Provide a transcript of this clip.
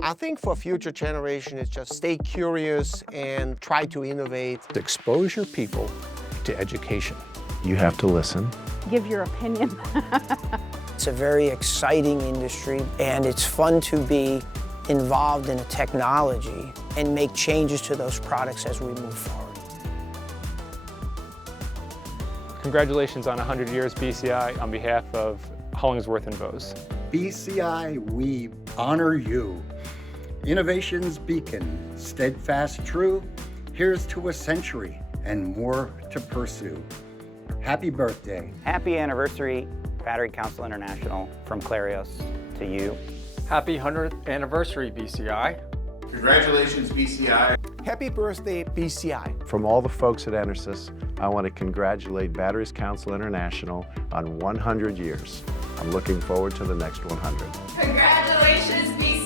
I think for future generation, it's just stay curious and try to innovate. Expose your people to education. You have to listen. Give your opinion. It's a very exciting industry, and it's fun to be involved in the technology and make changes to those products as we move forward. Congratulations on 100 years, BCI, on behalf of Hollingsworth and Bose. BCI, we honor you. Innovation's beacon, steadfast true, here's to a century and more to pursue. Happy birthday. Happy anniversary, Battery Council International, from Clarios to you. Happy 100th anniversary, BCI. Congratulations, BCI. Happy birthday, BCI. From all the folks at EnerSys, I want to congratulate Batteries Council International on 100 years. I'm looking forward to the next 100. Congratulations, BCI.